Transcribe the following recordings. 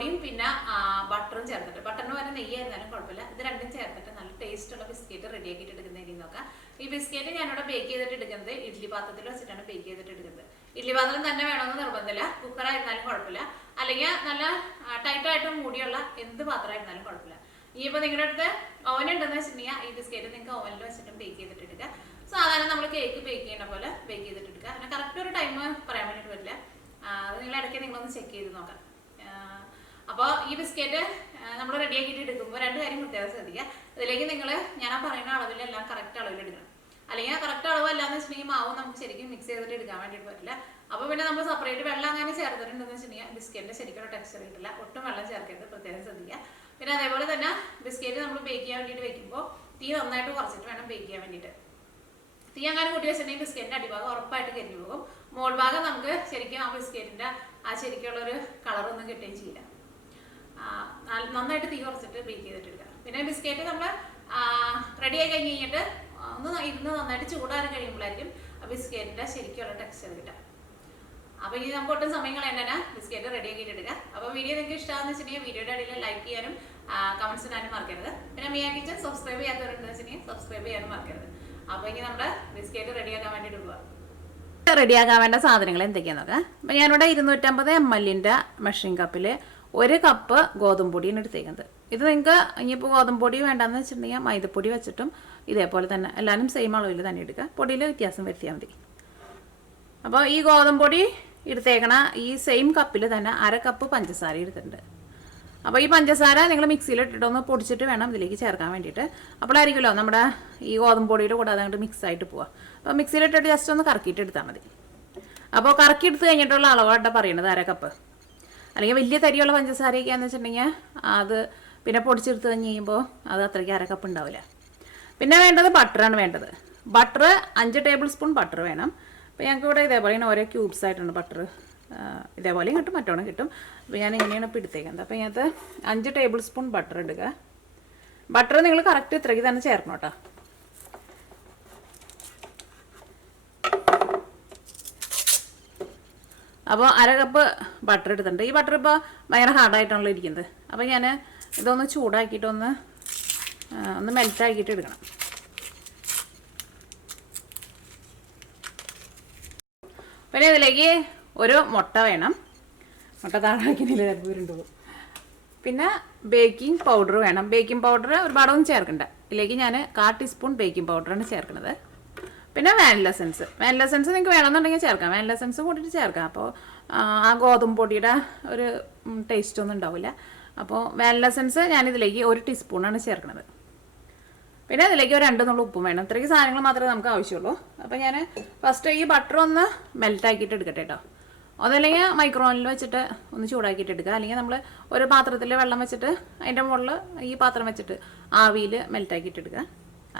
പൊടിയും പിന്നെ ബട്ടറും ചേർത്തിട്ട്, ബട്ടറിന് പകരം നെയ്യായിരുന്നാലും കുഴപ്പമില്ല, ഇത് രണ്ടും ചേർത്തിട്ട് നല്ല ടേസ്റ്റുള്ള ബിസ്ക്കറ്റ് റെഡിയാക്കിയിട്ട് എടുക്കുന്ന രീതി നോക്കാം. ഈ ബിസ്ക്കറ്റ് ഞാനിവിടെ ബേക്ക് ചെയ്തിട്ട് എടുക്കുന്നത് ഇഡ്ഡലി പാത്രത്തിൽ വെച്ചിട്ടാണ് ബേക്ക് ചെയ്തിട്ട് എടുക്കുന്നത്. ഇഡ്ഡലി പാത്രം തന്നെ വേണമെന്ന് നിർബന്ധമില്ല, കുക്കറായിരുന്നാലും കുഴപ്പമില്ല, അല്ലെങ്കിൽ നല്ല ടൈറ്റായിട്ട് മൂടിയുള്ള എന്ത് പാത്രമായിരുന്നാലും കുഴപ്പമില്ല. ഇനിയിപ്പോൾ നിങ്ങളുടെ അടുത്ത് ഓവൻ ഉണ്ടെന്ന് വെച്ചിട്ടുണ്ടെങ്കിൽ ഈ ബിസ്ക്കറ്റ് നിങ്ങൾക്ക് ഓവനിൽ വെച്ചിട്ടും ബേക്ക് ചെയ്തിട്ട് എടുക്കുക. സാധാരണ നമ്മൾ കേക്ക് ബേക്ക് ചെയ്യുന്ന പോലെ ബേക്ക് ചെയ്തിട്ട് എടുക്കുക. അങ്ങനെ കറക്റ്റ് ഒരു ടൈം പറയാൻ വേണ്ടിയിട്ട് പറ്റില്ല, അത് നിങ്ങൾ ഇടയ്ക്ക് നിങ്ങളൊന്ന് ചെക്ക് ചെയ്ത് നോക്കാം. അപ്പോൾ ഈ ബിസ്ക്കറ്റ് നമ്മൾ റെഡിയാക്കിയിട്ട് എടുക്കുമ്പോൾ രണ്ട് കാര്യം പ്രത്യേകം ശ്രദ്ധിക്കുക. ഇതിലേക്ക് നിങ്ങൾ ഞാൻ പറയുന്ന അളവിലെല്ലാം കറക്റ്റ് അളവിൽ എടുക്കണം. അല്ലെങ്കിൽ കറക്റ്റ് അളവല്ലാന്ന് വെച്ചിട്ടുണ്ടെങ്കിൽ മാവ് നമുക്ക് ശരിക്കും മിക്സ് ചെയ്തിട്ട് എടുക്കാൻ വേണ്ടിയിട്ട് പറ്റില്ല. അപ്പോൾ പിന്നെ നമ്മൾ സെപ്പറേറ്റ് വെള്ളം അങ്ങനെ ചേർത്തിട്ടുണ്ടെന്ന് വെച്ചിട്ടുണ്ടെങ്കിൽ ബിസ്ക്കറ്റിൻ്റെ ശരിക്കും ഒരു ടെക്സ്ചർ കിട്ടില്ല. ഒട്ടും വെള്ളം ചേർക്കരുത്, പ്രത്യേകം ശ്രദ്ധിക്കുക. പിന്നെ അതേപോലെ തന്നെ ബിസ്ക്കറ്റ് നമ്മൾ ബേക്ക് ചെയ്യാൻ വേണ്ടിയിട്ട് വെക്കുമ്പോൾ തീ നന്നായിട്ട് കുറച്ചിട്ട് വേണം ബേക്ക് ചെയ്യാൻ വേണ്ടിയിട്ട്. തീ അങ്ങനെ കൂട്ടി വെച്ചിട്ടുണ്ടെങ്കിൽ ബിസ്ക്കറ്റിൻ്റെ അടിഭാഗം ഉറപ്പായിട്ട് കരിഞ്ഞു പോകും. മോൾ ഭാഗം നമുക്ക് ശരിക്കും ആ ബിസ്ക്കറ്റിൻ്റെ ആ ശരിക്കുള്ളൊരു കളറൊന്നും കിട്ടുകയും ചെയ്യില്ല. നന്നായിട്ട് തീ കുറച്ചിട്ട് ബേക്ക് ചെയ്തിട്ട് എടുക്കുക. പിന്നെ ബിസ്ക്കറ്റ് നമ്മൾ റെഡി ആയി കഴിഞ്ഞിട്ട് ഒന്ന് ഇരുന്ന് നന്നായിട്ട് ചൂടാറി കഴിയുമ്പോഴായിരിക്കും ബിസ്ക്കറ്റിൻ്റെ ശരിക്കുള്ള ടെക്സ്ചർ കിട്ടുക. അപ്പോൾ ഇനി നമുക്ക് ഒട്ടും സമയം കളയണ്ട, ബിസ്ക്കറ്റ് റെഡി ആക്കിയിട്ട് എടുക്കുക. അപ്പോൾ വീഡിയോ നിങ്ങൾക്ക് ഇഷ്ടമാണെന്ന് വെച്ചിട്ടുണ്ടെങ്കിൽ വീഡിയോയുടെ അടിയിൽ ലൈക്ക് ചെയ്യാനും കമൻറ്റ്സ് ഇടാനും മറക്കരുത്. പിന്നെ മിയ കിച്ചൻ സബ്സ്ക്രൈബ് ചെയ്യാത്തവരുണ്ടെന്ന് വെച്ചിട്ടുണ്ടെങ്കിൽ സബ്സ്ക്രൈബ് ചെയ്യാനും മറക്കരുത്. അപ്പോൾ ഇനി നമ്മുടെ ബിസ്ക്കറ്റ് റെഡിയാക്കാൻ വേണ്ടിയിട്ട് പോകാം. റെഡിയാക്കാൻ വേണ്ട സാധനങ്ങൾ എന്തൊക്കെയാണെന്ന് നോക്കാം. അപ്പോൾ ഞാനിവിടെ 250 ml മെഷറിംഗ് കപ്പിൽ 1 കപ്പ് ഗോതമ്പ് പൊടിയാണ് എടുത്തേക്കുന്നത്. ഇത് നിങ്ങൾക്ക് ഇനിയിപ്പോൾ ഗോതമ്പ് പൊടി വേണ്ടെന്ന് വെച്ചിട്ടുണ്ടെങ്കിൽ മൈദപ്പൊടി വെച്ചിട്ടും ഇതേപോലെ തന്നെ എല്ലാവരും സെയിം അളവിൽ തന്നെ എടുക്കുക. പൊടിയിൽ വ്യത്യാസം വരുത്തിയാൽ മതി. അപ്പോൾ ഈ ഗോതമ്പ് പൊടി എടുത്തേക്കണ ഈ സെയിം കപ്പിൽ തന്നെ 1/2 കപ്പ് പഞ്ചസാര എടുത്തിട്ടുണ്ട്. അപ്പോൾ ഈ പഞ്ചസാര നിങ്ങൾ മിക്സിയിൽ ഇട്ടിട്ടൊന്ന് പൊടിച്ചിട്ട് വേണം ഇതിലേക്ക് ചേർക്കാൻ വേണ്ടിയിട്ട്. അപ്പോഴായിരിക്കുമല്ലോ നമ്മുടെ ഈ ഗോതമ്പ് പൊടിയുടെ കൂടെ അതങ്ങോട്ട് മിക്സ് ആയിട്ട് പോവുക. അപ്പോൾ മിക്സിയിലിട്ടിട്ട് ജസ്റ്റ് ഒന്ന് കറക്കിയിട്ട് എടുത്താൽ മതി. അപ്പോൾ കറക്കി എടുത്ത് കഴിഞ്ഞിട്ടുള്ള അളവായിട്ട് പറയുന്നത് 1/2 കപ്പ്. അല്ലെങ്കിൽ വലിയ തരിയുള്ള പഞ്ചസാരയൊക്കെയാണെന്ന് വെച്ചിട്ടുണ്ടെങ്കിൽ അത് പിന്നെ പൊടിച്ചെടുത്ത് കഴിഞ്ഞ് കഴിയുമ്പോൾ അത് അത്രയ്ക്ക് 1/2 കപ്പ് ഉണ്ടാവില്ല. പിന്നെ വേണ്ടത് ബട്ടറാണ് വേണ്ടത്. ബട്ടർ 5 ടേബിൾ സ്പൂൺ ബട്ടർ വേണം. അപ്പോൾ ഞങ്ങൾക്ക് ഇവിടെ ഇതേപോലെ ഓരോ ക്യൂബ്സ് ആയിട്ടുണ്ട് ബട്ടർ. ഇതേപോലെയും കിട്ടും, മറ്റോണം കിട്ടും. അപ്പോൾ ഞാൻ ഇങ്ങനെയാണ് ഇപ്പോൾ എടുത്തേക്കുന്നത്. അപ്പോൾ ഇതിനകത്ത് 5 ടേബിൾ സ്പൂൺ ബട്ടർ എടുക്കുക. ബട്ടർ നിങ്ങൾ കറക്റ്റ് ഇത്രയ്ക്ക് തന്നെ ചേർക്കണം കേട്ടോ. അപ്പോൾ 1/2 കപ്പ് ബട്ടർ എടുത്തിട്ടുണ്ട്. ഈ ബട്ടർ ഇപ്പോൾ ഭയങ്കര ഹാർഡായിട്ടാണല്ലോ ഇരിക്കുന്നത്. അപ്പോൾ ഞാൻ ഇതൊന്ന് ചൂടാക്കിയിട്ടൊന്ന് മെൽറ്റാക്കിയിട്ട് എടുക്കണം. പിന്നെ ഇതിലേക്ക് ഒരു മുട്ട വേണം. മുട്ട താഴാക്കിനില്ല ചിലപ്പോൾ. പിന്നെ ബേക്കിംഗ് പൗഡർ വേണം. ബേക്കിംഗ് പൗഡർ ഒരുപാടൊന്നും ചേർക്കണ്ട. ഇതിലേക്ക് ഞാൻ 1/4 ടീസ്പൂൺ ബേക്കിംഗ് പൗഡറാണ് ചേർക്കുന്നത്. പിന്നെ വാനില എസൻസ്. വാനില എസൻസ് നിങ്ങൾക്ക് വേണമെന്നുണ്ടെങ്കിൽ ചേർക്കാം. വാനില എസൻസ് കൂട്ടിയിട്ട് ചേർക്കാം. അപ്പോൾ ആ ഗോതമ്പ് പൊടിയുടെ ഒരു ടേസ്റ്റ് ഒന്നും ഉണ്ടാവില്ല. അപ്പോൾ വാനില എസൻസ് ഞാനിതിലേക്ക് 1 ടീസ്പൂണാണ് ചേർക്കുന്നത്. പിന്നെ അതിലേക്ക് ഒരു 2 നുള്ള ഉപ്പും വേണം. ഇത്രയ്ക്ക് സാധനങ്ങൾ മാത്രമേ നമുക്ക് ആവശ്യമുള്ളൂ. അപ്പോൾ ഞാൻ ഫസ്റ്റ് ഈ ബട്ടർ ഒന്ന് മെൽറ്റാക്കിയിട്ട് എടുക്കട്ടെ കേട്ടോ. അതല്ലെങ്കിൽ മൈക്രോവേവിൽ വെച്ചിട്ട് ഒന്ന് ചൂടാക്കിയിട്ട് എടുക്കുക. അല്ലെങ്കിൽ നമ്മൾ ഒരു പാത്രത്തിൽ വെള്ളം വെച്ചിട്ട് അതിൻ്റെ മുകളിൽ ഈ പാത്രം വെച്ചിട്ട് ആവിയിൽ മെൽറ്റാക്കിയിട്ട് എടുക്കുക.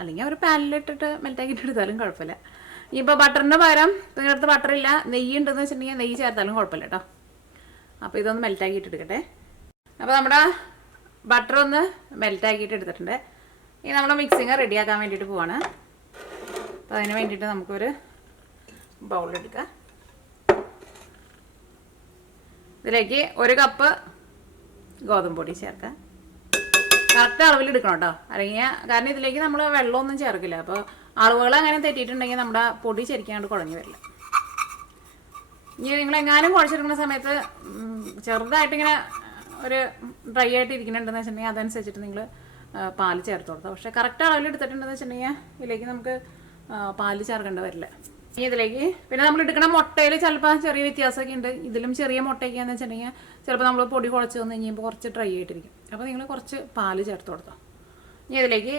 അല്ലെങ്കിൽ ഒരു പാനിലിട്ടിട്ട് മെൽറ്റാക്കിയിട്ട് എടുത്താലും കുഴപ്പമില്ല. ഇപ്പോൾ ബട്ടറിന് പകരം നിങ്ങളുടെ അടുത്ത് ബട്ടറില്ല, നെയ്യ് ഉണ്ടെന്ന് വെച്ചിട്ടുണ്ടെങ്കിൽ നെയ്യ് ചേർത്താലും കുഴപ്പമില്ല കേട്ടോ. അപ്പോൾ ഇതൊന്ന് മെൽറ്റാക്കിയിട്ട് എടുക്കട്ടെ. അപ്പോൾ നമ്മുടെ ബട്ടർ ഒന്ന് മെൽറ്റാക്കിയിട്ട് എടുത്തിട്ടുണ്ട്. ഇനി നമ്മുടെ മിക്സിങ് റെഡിയാക്കാൻ വേണ്ടിയിട്ട് പോവാണ്. അപ്പോൾ അതിന് വേണ്ടിയിട്ട് നമുക്കൊരു ബൗളെടുക്കാം. ഇതിലേക്ക് 1 കപ്പ് ഗോതമ്പ് പൊടി ചേർക്കാം. കറക്റ്റ് അളവിൽ എടുക്കണം കേട്ടോ. അല്ലെങ്കിൽ കാരണം ഇതിലേക്ക് നമ്മൾ വെള്ളമൊന്നും ചേർക്കില്ല. അപ്പോൾ അളവുകൾ അങ്ങനെ തെറ്റിയിട്ടുണ്ടെങ്കിൽ നമ്മുടെ പൊടി ശരിക്കാണ്ട് കുഴഞ്ഞു വരില്ല. ഇനി നിങ്ങൾ എങ്ങാനും കുഴച്ചെടുക്കുന്ന സമയത്ത് ചെറുതായിട്ടിങ്ങനെ ഒരു ഡ്രൈ ആയിട്ട് ഇരിക്കുന്നുണ്ടെന്ന് വെച്ചിട്ടുണ്ടെങ്കിൽ അതനുസരിച്ചിട്ട് നിങ്ങൾ പാല് ചേർത്ത് കൊടുത്താൽ. പക്ഷേ കറക്റ്റ് അളവിൽ എടുത്തിട്ടുണ്ടെന്ന് വെച്ചിട്ടുണ്ടെങ്കിൽ ഇതിലേക്ക് നമുക്ക് പാല് ചേർക്കേണ്ടി വരില്ല. ഇനി ഇതിലേക്ക് പിന്നെ നമ്മൾ എടുക്കുന്ന മുട്ടയിൽ ചിലപ്പോൾ ചെറിയ വ്യത്യാസമൊക്കെ ഉണ്ട്. ഇതിലും ചെറിയ മുട്ടയൊക്കെയാണെന്ന് വെച്ചിട്ടുണ്ടെങ്കിൽ ചിലപ്പോൾ നമ്മൾ പൊടി കുഴച്ച് വന്ന് കഴിയുമ്പോൾ കുറച്ച് ഡ്രൈ ആയിട്ടിരിക്കും. അപ്പോൾ നിങ്ങൾ കുറച്ച് പാല് ചേർത്ത് കൊടുത്തോ. ഇനി ഇതിലേക്ക്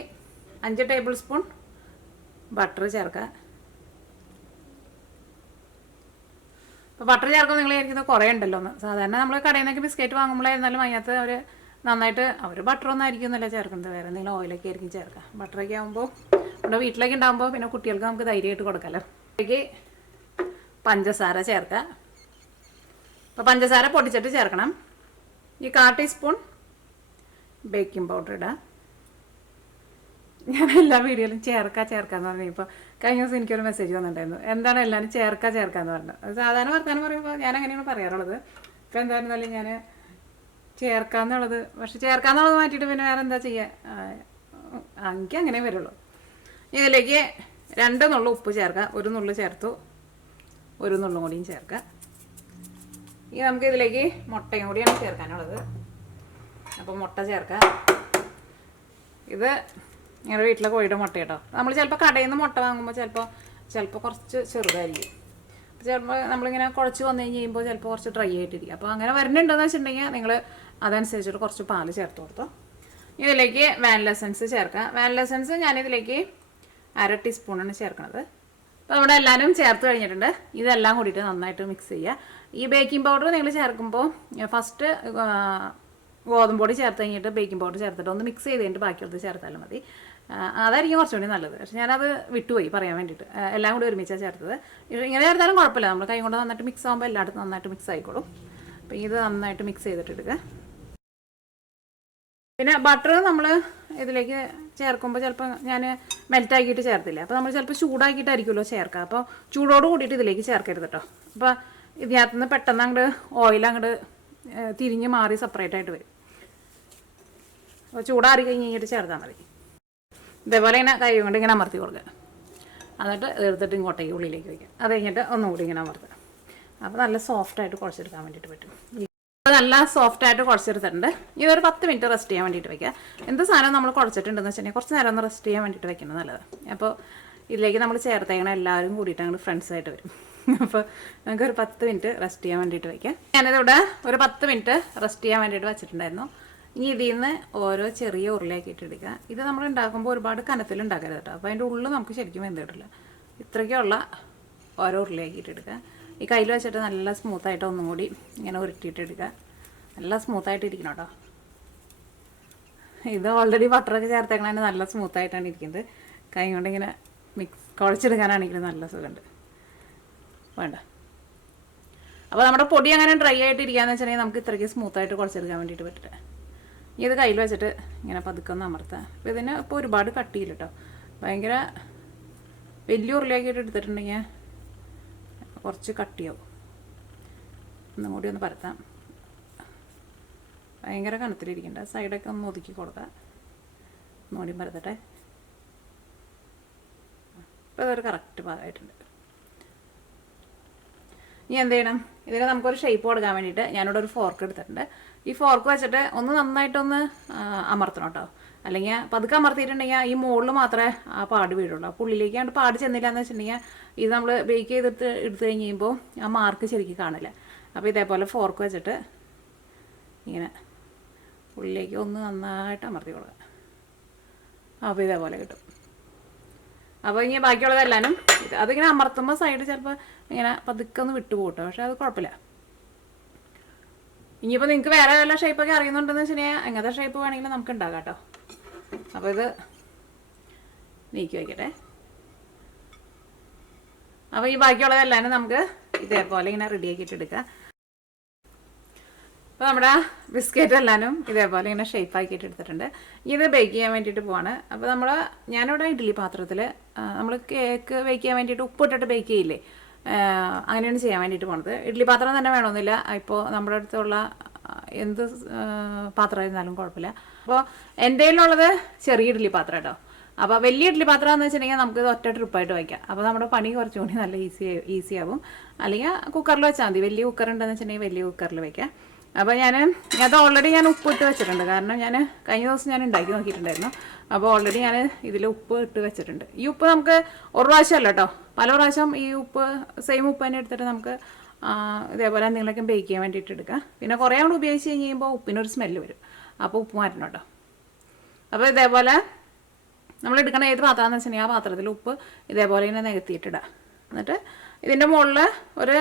5 ടേബിൾ സ്പൂൺ ബട്ടർ ചേർക്കുക. അപ്പോൾ ബട്ടർ ചേർക്കുമ്പോൾ നിങ്ങൾ വിചാരിക്കുന്നത് കുറേ ഉണ്ടല്ലോ എന്ന്. സാധാരണ നമ്മൾ കടയിൽ നിന്നൊക്കെ ബിസ്ക്കറ്റ് വാങ്ങുമ്പോഴായിരുന്നാലും അതിനകത്ത് അവർ ബട്ടറൊന്നും ആയിരിക്കും എന്നല്ല ചേർക്കുന്നത്, വേറെ എന്തെങ്കിലും ഓയിലൊക്കെ ആയിരിക്കും ചേർക്കുക. ബട്ടറൊക്കെ ആകുമ്പോൾ നമ്മുടെ വീട്ടിലൊക്കെ ഉണ്ടാകുമ്പോൾ പിന്നെ കുട്ടികൾക്ക് നമുക്ക് ധൈര്യമായിട്ട് കൊടുക്കാമല്ലോ. അതിലേക്ക് പഞ്ചസാര ചേർക്കുക. അപ്പോൾ പഞ്ചസാര പൊടിച്ചിട്ട് ചേർക്കണം. ഈ 1/4 ടീസ്പൂൺ ബേക്കിംഗ് പൗഡർ ഇടാം. ഞാൻ എല്ലാ വീഡിയോയിലും ചേർക്കാന്ന് പറഞ്ഞു. ഇപ്പോൾ കഴിഞ്ഞ ദിവസം എനിക്കൊരു മെസ്സേജ് വന്നിട്ടുണ്ടായിരുന്നു, എന്താണ് എല്ലാവരും ചേർക്കാന്ന് പറഞ്ഞു. അത് സാധാരണ വർത്താനം പറയുമ്പോൾ ഞാൻ അങ്ങനെയാണ് പറയാറുള്ളത്. ഇപ്പോൾ എന്തായിരുന്നാലും ഞാൻ ചേർക്കാന്നുള്ളത്. പക്ഷെ ചേർക്കാന്നുള്ളത് മാറ്റിയിട്ട് പിന്നെ വേറെ എന്താ ചെയ്യുക? എനിക്ക് അങ്ങനെ വരുള്ളൂ. ഇതിലേക്ക് 2 നുള്ളു ഉപ്പ് ചേർക്കുക. 1 നുള്ളു ചേർത്തു, 1 നുള്ളും കൂടിയും ചേർക്കുക. ഇനി നമുക്ക് ഇതിലേക്ക് മുട്ടയും കൂടിയാണ് ചേർക്കാനുള്ളത്. അപ്പോൾ മുട്ട ചേർക്കുക. ഇത് ഞങ്ങളുടെ വീട്ടിലെ കോഴിയുടെ മുട്ട കേട്ടോ. നമ്മൾ ചിലപ്പോൾ കടയിൽ നിന്ന് മുട്ട വാങ്ങുമ്പോൾ ചിലപ്പോൾ കുറച്ച് ചെറുതായിരിക്കും. ചിലപ്പോൾ നമ്മളിങ്ങനെ കുഴച്ച് വന്നു കഴിയുമ്പോൾ ചിലപ്പോൾ കുറച്ച് ഡ്രൈ ആയിട്ടിരിക്കും. അപ്പോൾ അങ്ങനെ വരുന്നുണ്ടെന്ന് വെച്ചിട്ടുണ്ടെങ്കിൽ നിങ്ങൾ അതനുസരിച്ചിട്ട് കുറച്ച് പാല് ചേർത്ത് കൊടുത്തോ. ഇതിലേക്ക് വാനില എസൻസ് ചേർക്കാം. വാനില എസൻസ് ഞാനിതിലേക്ക് 1/2 ടീസ്പൂണാണ് ചേർക്കുന്നത്. അപ്പോൾ നമ്മുടെ എല്ലാവരും ചേർത്ത് കഴിഞ്ഞിട്ടുണ്ട്. ഇതെല്ലാം കൂടിയിട്ട് നന്നായിട്ട് മിക്സ് ചെയ്യുക. ഈ ബേക്കിംഗ് പൗഡർ നിങ്ങൾ ചേർക്കുമ്പോൾ ഫസ്റ്റ് ഗോതമ്പ് പൊടി ചേർത്ത് കഴിഞ്ഞിട്ട് ബേക്കിംഗ് പൗഡർ ചേർത്തിട്ട് ഒന്ന് മിക്സ് ചെയ്ത് കഴിഞ്ഞിട്ട് ബാക്കിയുള്ളത് ചേർത്താലും മതി. അതായിരിക്കും കുറച്ചുകൂടി നല്ലത്. പക്ഷെ ഞാനത് വിട്ടുപോയി പറയാൻ വേണ്ടിയിട്ട്. എല്ലാം കൂടി ഒരുമിച്ചാണ് ചേർത്തത്. ഇങ്ങനെ ചേർത്താലും കുഴപ്പമില്ല. നമ്മൾ കൈ കൊണ്ട് നന്നായിട്ട് മിക്സ് ആകുമ്പോൾ എല്ലായിടത്തും നന്നായിട്ട് മിക്സ് ആയിക്കോളും. അപ്പോൾ ഇത് നന്നായിട്ട് മിക്സ് ചെയ്തിട്ട് എടുക്കുക. പിന്നെ ബട്ടർ നമ്മൾ ഇതിലേക്ക് ചേർക്കുമ്പോൾ ചിലപ്പോൾ ഞാൻ മെൽറ്റാക്കിയിട്ട് ചേർത്തില്ല. അപ്പോൾ നമ്മൾ ചിലപ്പോൾ ചൂടാക്കിയിട്ടായിരിക്കുമല്ലോ ചേർക്കുക. അപ്പോൾ ചൂടോട് കൂടിയിട്ട് ഇതിലേക്ക് ചേർക്കരുത് കേട്ടോ. അപ്പോൾ ഇതിനകത്ത് നിന്ന് പെട്ടെന്ന് അങ്ങോട്ട് ഓയിൽ അങ്ങോട്ട് തിരിഞ്ഞ് മാറി സെപ്പറേറ്റ് ആയിട്ട് വരും. അപ്പോൾ ചൂടാറി കഴിഞ്ഞിട്ട് ചേർത്താൽ മതി. ഇതേപോലെ ഇങ്ങനെ കൈ കൊണ്ട് ഇങ്ങനെ അമർത്തി കൊടുക്കുക. എന്നിട്ട് എടുത്തിട്ട് ഇങ്ങോട്ടേക്ക് ഉള്ളിലേക്ക് വയ്ക്കുക. അത് കഴിഞ്ഞിട്ട് ഒന്നുകൂടി ഇങ്ങനെ അമർത്തുക. അപ്പോൾ നല്ല സോഫ്റ്റായിട്ട് കുഴച്ചെടുക്കാൻ വേണ്ടിയിട്ട് പറ്റും. നല്ല സോഫ്റ്റായിട്ട് കുഴച്ചെടുത്തിട്ടുണ്ട്. ഇതൊരു 10 മിനിറ്റ് റെസ്റ്റ് ചെയ്യാൻ വേണ്ടിയിട്ട് വയ്ക്കുക. എന്ത് സാധനം നമ്മൾ കുഴച്ചിട്ടുണ്ടെന്ന് വെച്ചിട്ടുണ്ടെങ്കിൽ കുറച്ച് നേരം ഒന്ന് റെസ്റ്റ് ചെയ്യാൻ വേണ്ടിയിട്ട് വയ്ക്കുന്നത് നല്ലത്. അപ്പോൾ ഇതിലേക്ക് നമ്മൾ ചേർത്തേക്കണം എല്ലാവരും കൂടിയിട്ട് അങ്ങോട്ട് ഫ്രണ്ട്സായിട്ട് വരും. അപ്പോൾ നമുക്കൊരു 10 മിനിറ്റ് റെസ്റ്റ് ചെയ്യാൻ വേണ്ടിയിട്ട് വയ്ക്കാം. ഞാനിതിവിടെ ഒരു 10 മിനിറ്റ് റെസ്റ്റ് ചെയ്യാൻ വേണ്ടിയിട്ട് വെച്ചിട്ടുണ്ടായിരുന്നു. ഇനി ഇതിൽ നിന്ന് ഓരോ ചെറിയ ഉരുളയാക്കിയിട്ട് എടുക്കുക. ഇത് നമ്മൾ ഉണ്ടാക്കുമ്പോൾ ഒരുപാട് കനത്തിൽ ഉണ്ടാക്കരുത് കേട്ടോ. അപ്പോൾ അതിൻ്റെ ഉള്ളിൽ നമുക്ക് ശരിക്കും വെന്തിട്ടില്ല. ഇത്രയ്ക്കുള്ള ഓരോ ഉരുളയാക്കിയിട്ട് എടുക്കുക. ഈ കയ്യിൽ വെച്ചിട്ട് നല്ല സ്മൂത്തായിട്ട് ഒന്നും കൂടി ഇങ്ങനെ ഉരുട്ടിയിട്ട് എടുക്കുക. നല്ല സ്മൂത്തായിട്ട് ഇരിക്കണം കേട്ടോ. ഇത് ഓൾറെഡി ബട്ടറൊക്കെ ചേർത്തേക്കണതിന് നല്ല സ്മൂത്തായിട്ടാണ് ഇരിക്കുന്നത്. കൈ കൊണ്ട് ഇങ്ങനെ കുഴച്ചെടുക്കാനാണെങ്കിലും നല്ല സുഖമുണ്ട്. വേണ്ട. അപ്പോൾ നമ്മുടെ പൊടി അങ്ങനെ ഡ്രൈ ആയിട്ട് ഇരിക്കുകയെന്ന് വെച്ചിട്ടുണ്ടെങ്കിൽ നമുക്ക് ഇത്രയ്ക്ക് സ്മൂത്തായിട്ട് കുഴച്ചെടുക്കാൻ വേണ്ടിയിട്ട് പറ്റില്ല. ഇനി ഇത് കയ്യിൽ വെച്ചിട്ട് ഇങ്ങനെ പതുക്കെ ഒന്ന് അമർത്താം. അപ്പോൾ ഇതിന് ഇപ്പോൾ ഒരുപാട് കട്ടിയില്ല കേട്ടോ. ഭയങ്കര വലിയ ഉരുളയാക്കിയിട്ട് എടുത്തിട്ടുണ്ടെങ്കിൽ കുറച്ച് കട്ടിയാവും. ഒന്നും കൂടി ഒന്ന് പരത്താം. ഭയങ്കര കനത്തിലിരിക്കണ്ട. സൈഡൊക്കെ ഒന്ന് ഒതുക്കി കൊടുക്കാം. ഒന്നുകൂടി പരത്തട്ടെ. ഇപ്പോൾ ഇതൊരു കറക്റ്റ് ഭാഗമായിട്ടുണ്ട്. ഇനി എന്ത് ചെയ്യണം? ഇതിന് നമുക്കൊരു ഷേപ്പ് കൊടുക്കാൻ വേണ്ടിയിട്ട് ഞാനിവിടെ ഒരു ഫോർക്ക് എടുത്തിട്ടുണ്ട്. ഈ ഫോർക്ക് വെച്ചിട്ട് ഒന്ന് നന്നായിട്ടൊന്ന് അമർത്തണം കേട്ടോ. അല്ലെങ്കിൽ പതുക്കെ അമർത്തിയിട്ടുണ്ടെങ്കിൽ ഈ മുകളിൽ മാത്രമേ ആ പാട് വീഴുള്ളൂ. അപ്പോൾ ഉള്ളിലേക്കാണ്ട് പാട് ചെന്നില്ല എന്ന് വെച്ചിട്ടുണ്ടെങ്കിൽ ഇത് നമ്മൾ ബേക്ക് ചെയ്തിട്ട് എടുത്തു കഴിഞ്ഞ് കഴിയുമ്പോൾ ആ മാർക്ക് ശരിക്കും കാണില്ല. അപ്പോൾ ഇതേപോലെ ഫോർക്ക് വെച്ചിട്ട് ഇങ്ങനെ ഉള്ളിലേക്ക് ഒന്ന് നന്നായിട്ട് അമർത്തി കൊടുക്കുക. അപ്പോൾ ഇതേപോലെ കിട്ടും. അപ്പോൾ ഇനി ബാക്കിയുള്ളതെല്ലാനും അതിങ്ങനെ അമർത്തുമ്പോൾ സൈഡ് ചിലപ്പോൾ ഇങ്ങനെ പതുക്കെ ഒന്ന് വിട്ടു പോകട്ടോ. പക്ഷെ അത് കുഴപ്പമില്ല. ഇനിയിപ്പോൾ നിങ്ങൾക്ക് വേറെ വല്ല ഷേപ്പൊക്കെ അറിയുന്നുണ്ടെന്ന് വെച്ചിട്ടുണ്ടെങ്കിൽ എങ്ങനത്തെ ഷേപ്പ് വേണമെങ്കിലും നമുക്ക് ഉണ്ടാകാം കേട്ടോ. അപ്പോൾ ഇത് നീക്കി വയ്ക്കട്ടെ. അപ്പോൾ ഈ ബാക്കിയുള്ളതെല്ലാം നമുക്ക് ഇതേപോലെ ഇങ്ങനെ റെഡിയാക്കിയിട്ട് എടുക്കാം. അപ്പോൾ നമ്മുടെ ബിസ്ക്കറ്റ് എല്ലാനും ഇതേപോലെ ഇങ്ങനെ ഷേപ്പ് ആക്കിയിട്ട് എടുത്തിട്ടുണ്ട്. ഇത് ബേക്ക് ചെയ്യാൻ വേണ്ടിയിട്ട് പോവാണ്. അപ്പോൾ ഞാനിവിടെ ഇഡ്ഡലി പാത്രത്തിൽ നമ്മൾ കേക്ക് ബേക്ക് ചെയ്യാൻ വേണ്ടിയിട്ട് ഉപ്പിട്ടിട്ട് ബേക്ക് ചെയ്യില്ലേ, അങ്ങനെയാണ് ചെയ്യാൻ വേണ്ടിയിട്ട് പോണത്. ഇഡ്ഡലി പാത്രം തന്നെ വേണമെന്നില്ല. ഇപ്പോൾ നമ്മുടെ അടുത്തുള്ള എന്ത് പാത്രമായിരുന്നാലും കുഴപ്പമില്ല. അപ്പോൾ എൻ്റെ കയ്യിലുള്ളത് ചെറിയ ഇഡ്ഡലി പാത്രം കേട്ടോ. അപ്പോൾ വലിയ ഇഡ്ഡലി പാത്രം എന്ന് വെച്ചിട്ടുണ്ടെങ്കിൽ നമുക്കിത് ഒറ്റ ട്രിപ്പായിട്ട് വയ്ക്കാം. അപ്പോൾ നമ്മുടെ പണി കുറച്ചുകൂടി നല്ല ഈസി ആവും. അല്ലെങ്കിൽ കുക്കറിൽ വെച്ചാൽ മതി. വലിയ കുക്കർ ഉണ്ടെന്ന് വെച്ചിട്ടുണ്ടെങ്കിൽ വലിയ കുക്കറിൽ വയ്ക്കാം. അപ്പോൾ അത് ഓൾറെഡി ഞാൻ ഉപ്പ് ഇട്ട് വെച്ചിട്ടുണ്ട്. കാരണം ഞാൻ കഴിഞ്ഞ ദിവസം ഞാൻ ഉണ്ടാക്കി നോക്കിയിട്ടുണ്ടായിരുന്നു. അപ്പോൾ ഓൾറെഡി ഞാൻ ഇതിൽ ഉപ്പ് ഇട്ട് വെച്ചിട്ടുണ്ട്. ഈ ഉപ്പ് നമുക്ക് ഒരു പ്രാവശ്യമല്ല കേട്ടോ, പല പ്രാവശ്യം ഈ ഉപ്പ് സെയിം ഉപ്പ് തന്നെ എടുത്തിട്ട് നമുക്ക് ഇതേപോലെ എന്തെങ്കിലുമൊക്കെ ബേക്ക് ചെയ്യാൻ വേണ്ടിയിട്ട് എടുക്കാം. പിന്നെ കുറേ കൂടെ ഉപയോഗിച്ച് കഴിയുമ്പോൾ ഉപ്പിനൊരു സ്മെല്ല് വരും. അപ്പോൾ ഉപ്പ് മാറ്റണം കേട്ടോ. അപ്പോൾ ഇതേപോലെ നമ്മൾ എടുക്കണ ഏത് പാത്രമാണെന്ന് വെച്ചിട്ടുണ്ടെങ്കിൽ ആ പാത്രത്തിൽ ഉപ്പ് ഇതേപോലെ ഇങ്ങനെ നികത്തിയിട്ടിടുക. എന്നിട്ട് ഇതിൻ്റെ മുകളിൽ ഒരു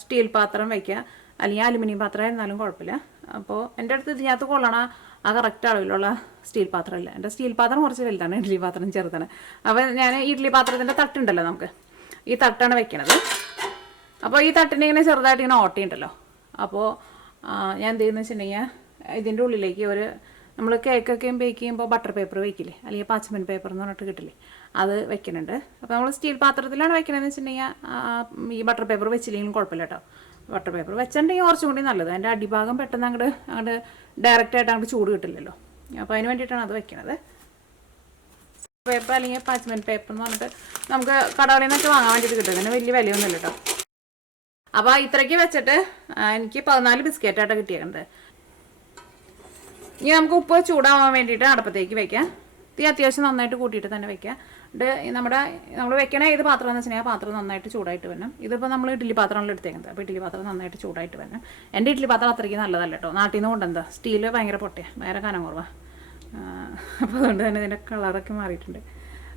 സ്റ്റീൽ പാത്രം വയ്ക്കുക. അല്ലെങ്കിൽ അലുമിനിയം പാത്രം ആയിരുന്നാലും കുഴപ്പമില്ല. അപ്പോൾ എൻ്റെ അടുത്ത് ഇതിനകത്ത് കൊള്ളണ ആ കറക്റ്റ് അളവിലുള്ള സ്റ്റീൽ പാത്രമില്ല. എൻ്റെ സ്റ്റീൽ പാത്രം കുറച്ച് വലുതാണ്, ഇഡ്ഡലി പാത്രം ചെറുതാണ്. അപ്പോൾ ഞാൻ ഇഡ്ഡലി പാത്രത്തിൻ്റെ തട്ടുണ്ടല്ലോ, നമുക്ക് ഈ തട്ടാണ് വെക്കണത്. അപ്പോൾ ഈ തട്ടിനെ ഇങ്ങനെ ചെറുതായിട്ട് ഇങ്ങനെ ഓട്ടയുണ്ടല്ലോ. അപ്പോൾ ഞാൻ എന്ത് ചെയ്യുന്നത് വെച്ചിട്ടുണ്ടെങ്കിൽ ഇതിൻ്റെ ഉള്ളിലേക്ക് നമ്മൾ കേക്കൊക്കെ ബേക്ക് ചെയ്യുമ്പോൾ ബട്ടർ പേപ്പർ വയ്ക്കില്ലേ, അല്ലെങ്കിൽ പാച്ച്മെൻറ്റ് പേപ്പർ എന്ന് പറഞ്ഞിട്ട് കിട്ടില്ലേ, അത് വെക്കുന്നുണ്ട്. അപ്പോൾ നമ്മൾ സ്റ്റീൽ പാത്രത്തിലാണ് വെക്കണമെന്ന് വെച്ചിട്ടുണ്ടെങ്കിൽ ഈ ബട്ടർ പേപ്പർ വെച്ചില്ലെങ്കിലും കുഴപ്പമില്ല കേട്ടോ. ബട്ടർ പേപ്പർ വെച്ചിട്ടുണ്ടെങ്കിൽ കുറച്ചും കൂടി നല്ലത്. അതിൻ്റെ അടിഭാഗം പെട്ടെന്ന് അങ്ങോട്ട് ഡയറക്റ്റായിട്ട് അങ്ങോട്ട് ചൂട് കിട്ടില്ലല്ലോ. അപ്പോൾ അതിന് വേണ്ടിയിട്ടാണ് അത് വെക്കണത്. പേപ്പർ അല്ലെങ്കിൽ പാച്ച്മെൻറ്റ് പേപ്പർ എന്ന് പറഞ്ഞിട്ട് നമുക്ക് കടകളിൽ നിന്നൊക്കെ വാങ്ങാൻ വേണ്ടിയിട്ട് കിട്ടും. അതിന് വലിയ വിലയൊന്നുമില്ല കേട്ടോ. അപ്പോൾ ഇത്രയ്ക്ക് വെച്ചിട്ട് എനിക്ക് 14 ബിസ്ക്കറ്റായിട്ടാണ് കിട്ടിയേക്കുന്നത്. ഇനി നമുക്ക് ഉപ്പ് ചൂടാവാൻ വേണ്ടിയിട്ട് അടുപ്പത്തേക്ക് വെക്കാം. തീ അത്യാവശ്യം നന്നായിട്ട് കൂട്ടിയിട്ട് തന്നെ വെക്കാം. നമ്മൾ വെക്കണ ഏത് പാത്രം എന്ന് വെച്ചിട്ടുണ്ടെങ്കിൽ ആ പാത്രം നന്നായിട്ട് ചൂടായിട്ട് വരണം. ഇതിപ്പോൾ നമ്മൾ ഇഡ്ഡലി പാത്രമാണ് എടുത്തേക്കുന്നത്. അപ്പോൾ ഇഡ്ഡലി പാത്രം നന്നായിട്ട് ചൂടായിട്ട് വരണം. എൻ്റെ ഇഡ്ഡലി പാത്രം അത്രയ്ക്ക് നല്ലതല്ല കേട്ടോ. നാട്ടിൽ നിന്ന് കൊണ്ടെന്താ സ്റ്റീൽ ഭയങ്കര പൊട്ടയാണ്, ഭയങ്കര കനം കുറവാണ്. അപ്പോൾ അതുകൊണ്ട് തന്നെ ഇതിൻ്റെ കളറൊക്കെ മാറിയിട്ടുണ്ട്.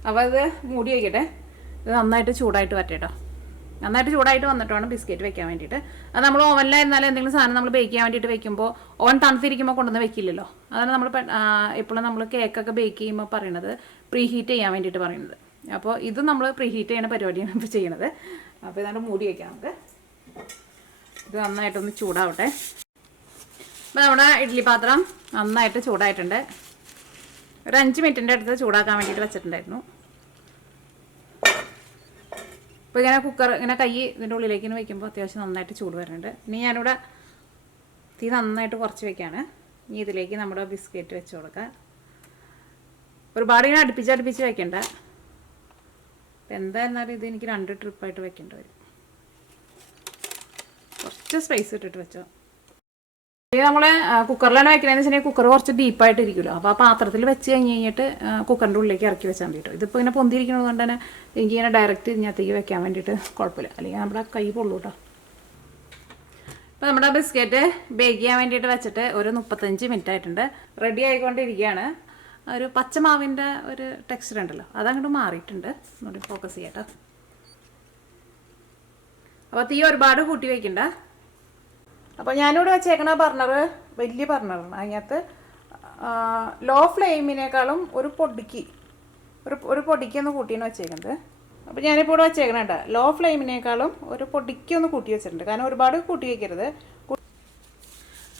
അപ്പോൾ ഇത് മൂടി വയ്ക്കട്ടെ. ഇത് നന്നായിട്ട് ചൂടായിട്ട് വരട്ടെ. നന്നായിട്ട് ചൂടായിട്ട് വന്നിട്ട് വേണം ബിസ്ക്കറ്റ് വെക്കാൻ വേണ്ടിയിട്ട്. അത് നമ്മൾ ഓവനിലായിരുന്നാലും എന്തെങ്കിലും സാധനം നമ്മൾ ബേക്ക് ചെയ്യാൻ വേണ്ടിയിട്ട് വെക്കുമ്പോൾ ഓവൻ തണുത്തിരിക്കുമ്പോൾ കൊണ്ടുവന്ന് വെക്കില്ലല്ലോ. അതാണ് നമ്മൾ എപ്പോഴും നമ്മൾ കേക്കൊക്കെ ബേക്ക് ചെയ്യുമ്പോൾ പറയണത് പ്രീ ഹീറ്റ് ചെയ്യാൻ വേണ്ടിയിട്ട് പറയുന്നത്. അപ്പോൾ ഇത് നമ്മൾ പ്രീ ഹീറ്റ് ചെയ്യുന്ന പരിപാടിയാണ് ഇപ്പോൾ ചെയ്യണത്. അപ്പോൾ ഇതാണ്ട് മൂടി വയ്ക്കാം നമുക്ക്. ഇത് നന്നായിട്ടൊന്ന് ചൂടാവട്ടെ. അപ്പോൾ നമ്മുടെ ഇഡ്ഡലി പാത്രം നന്നായിട്ട് ചൂടായിട്ടുണ്ട്. ഒരു 5 മിനിറ്റിൻ്റെ അടുത്ത് ചൂടാക്കാൻ വേണ്ടിയിട്ട് വെച്ചിട്ടുണ്ടായിരുന്നു. അപ്പോൾ ഇങ്ങനെ കൈ ഇതിൻ്റെ ഉള്ളിലേക്ക് വയ്ക്കുമ്പോൾ അത്യാവശ്യം നന്നായിട്ട് ചൂട് വരുന്നുണ്ട്. ഇനി ഞാനിവിടെ തീ നന്നായിട്ട് കുറച്ച് വയ്ക്കുകയാണ്. ഇനി ഇതിലേക്ക് നമ്മുടെ ബിസ്ക്കറ്റ് വെച്ച് കൊടുക്കാം. ഒരുപാട് ഇങ്ങനെ അടുപ്പിച്ച് വയ്ക്കണ്ട. എന്തായിരുന്നാലും ഇത് എനിക്ക് 2 ട്രിപ്പായിട്ട് വെക്കേണ്ടി വരും. കുറച്ച് സ്പേസ് ഇട്ടിട്ട് വെച്ചോ. ഇത് നമ്മൾ കുക്കറിലാണ് വെക്കണമെന്ന് വെച്ചിട്ടുണ്ടെങ്കിൽ കുക്കർ കുറച്ച് ഡീപ്പായിട്ട് ഇരിക്കുമല്ലോ. അപ്പോൾ ആ പാത്രത്തിൽ വെച്ച് കഴിഞ്ഞിട്ട് കുക്കറിൻ്റെ ഉള്ളിലേക്ക് ഇറക്കി വെച്ചാൽ മതി കേട്ടോ. ഇതിപ്പോൾ ഇങ്ങനെ പൊന്തിരിക്കുന്നത് കൊണ്ട് തന്നെ എനിക്ക് ഇങ്ങനെ ഡയറക്റ്റ് ഇതിനകത്തേക്ക് വെക്കാൻ വേണ്ടിയിട്ട് കുഴപ്പമില്ല, അല്ലെങ്കിൽ നമ്മുടെ കൈ പൊള്ളൂ കേട്ടോ. അപ്പോൾ നമ്മുടെ ബിസ്ക്കറ്റ് ബേക്ക് ചെയ്യാൻ വേണ്ടിയിട്ട് വെച്ചിട്ട് ഒരു 35 മിനിറ്റ് ആയിട്ടുണ്ട്. റെഡി ആയിക്കൊണ്ടിരിക്കുകയാണ്. ഒരു പച്ചമാവിൻ്റെ ഒരു ടെക്സ്ചർ ഉണ്ടല്ലോ, അതങ്ങോട്ട് മാറിയിട്ടുണ്ട്. ഒന്നുകൂടി ഫോക്കസ് ചെയ്യാട്ടോ. അപ്പോൾ തീ ഒരുപാട് കൂട്ടി വയ്ക്കണ്ട. അപ്പോൾ ഞാനിവിടെ വെച്ചേക്കണ ബർണർ വലിയ ബർണറാണ്. അതിനകത്ത് ലോ ഫ്ലെയിമിനേക്കാളും ഒരു പൊടിക്കൊന്ന് കൂട്ടിയാണ് വെച്ചേക്കുന്നത്. അപ്പോൾ ഞാനിപ്പോൾ ഇവിടെ വെച്ചേക്കണം കേട്ടോ. ലോ ഫ്ലെയിമിനേക്കാളും ഒരു പൊടിക്കൊന്ന് കൂട്ടി വെച്ചിട്ടുണ്ട്, കാരണം ഒരുപാട് കൂട്ടി വയ്ക്കരുത്.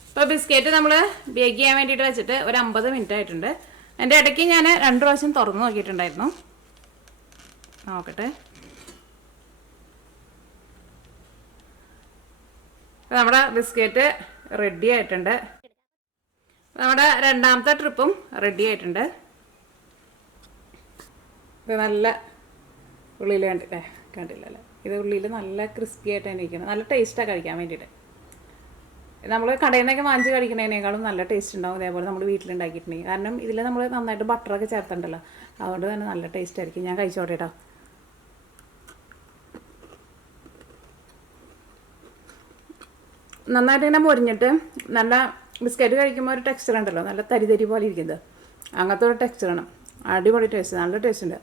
ഇപ്പോൾ ബിസ്ക്കറ്റ് നമ്മൾ ബേക്ക് ചെയ്യാൻ വേണ്ടിയിട്ട് വെച്ചിട്ട് ഒരു 50 മിനിറ്റ് ആയിട്ടുണ്ട്. എൻ്റെ ഇടയ്ക്ക് ഞാൻ 2 പ്രാവശ്യം തുറന്ന് നോക്കിയിട്ടുണ്ടായിരുന്നു. നോക്കട്ടെ. നമ്മുടെ ബിസ്ക്കറ്റ് റെഡി ആയിട്ടുണ്ട്. നമ്മുടെ രണ്ടാമത്തെ ട്രിപ്പും റെഡി ആയിട്ടുണ്ട്. ഇത് നല്ല ഉള്ളിൽ കണ്ടില്ലല്ലേ? ഇത് ഉള്ളിൽ നല്ല ക്രിസ്പി ആയിട്ട് തന്നെ ഇരിക്കുന്നത്. നല്ല ടേസ്റ്റാണ് കഴിക്കാൻ വേണ്ടിയിട്ട്. നമ്മൾ കടയിൽ നിന്നൊക്കെ വാങ്ങിച്ച് കഴിക്കുന്നതിനേക്കാളും നല്ല ടേസ്റ്റ് ഉണ്ടാവും ഇതേപോലെ നമ്മൾ വീട്ടിലുണ്ടാക്കിയിട്ടുണ്ടെങ്കിൽ. കാരണം ഇതിൽ നമ്മൾ നന്നായിട്ട് ബട്ടറൊക്കെ ചേർത്തിട്ടുണ്ടല്ലോ, അതുകൊണ്ട് തന്നെ നല്ല ടേസ്റ്റ് ആയിരിക്കും. ഞാൻ കഴിച്ചോട്ടെ കേട്ടോ. നന്നായിട്ട് ഇങ്ങനെ മുരിഞ്ഞിട്ട് നല്ല ബിസ്ക്കറ്റ് കഴിക്കുമ്പോൾ ഒരു ടെക്സ്ചർ ഉണ്ടല്ലോ, നല്ല തരി പോലെ ഇരിക്കുന്നത്. അങ്ങനത്തെ ഒരു ടെക്സ്ചറാണ്. അടിപൊളി ടേസ്റ്റ്, നല്ല ടേസ്റ്റ് ഉണ്ട്.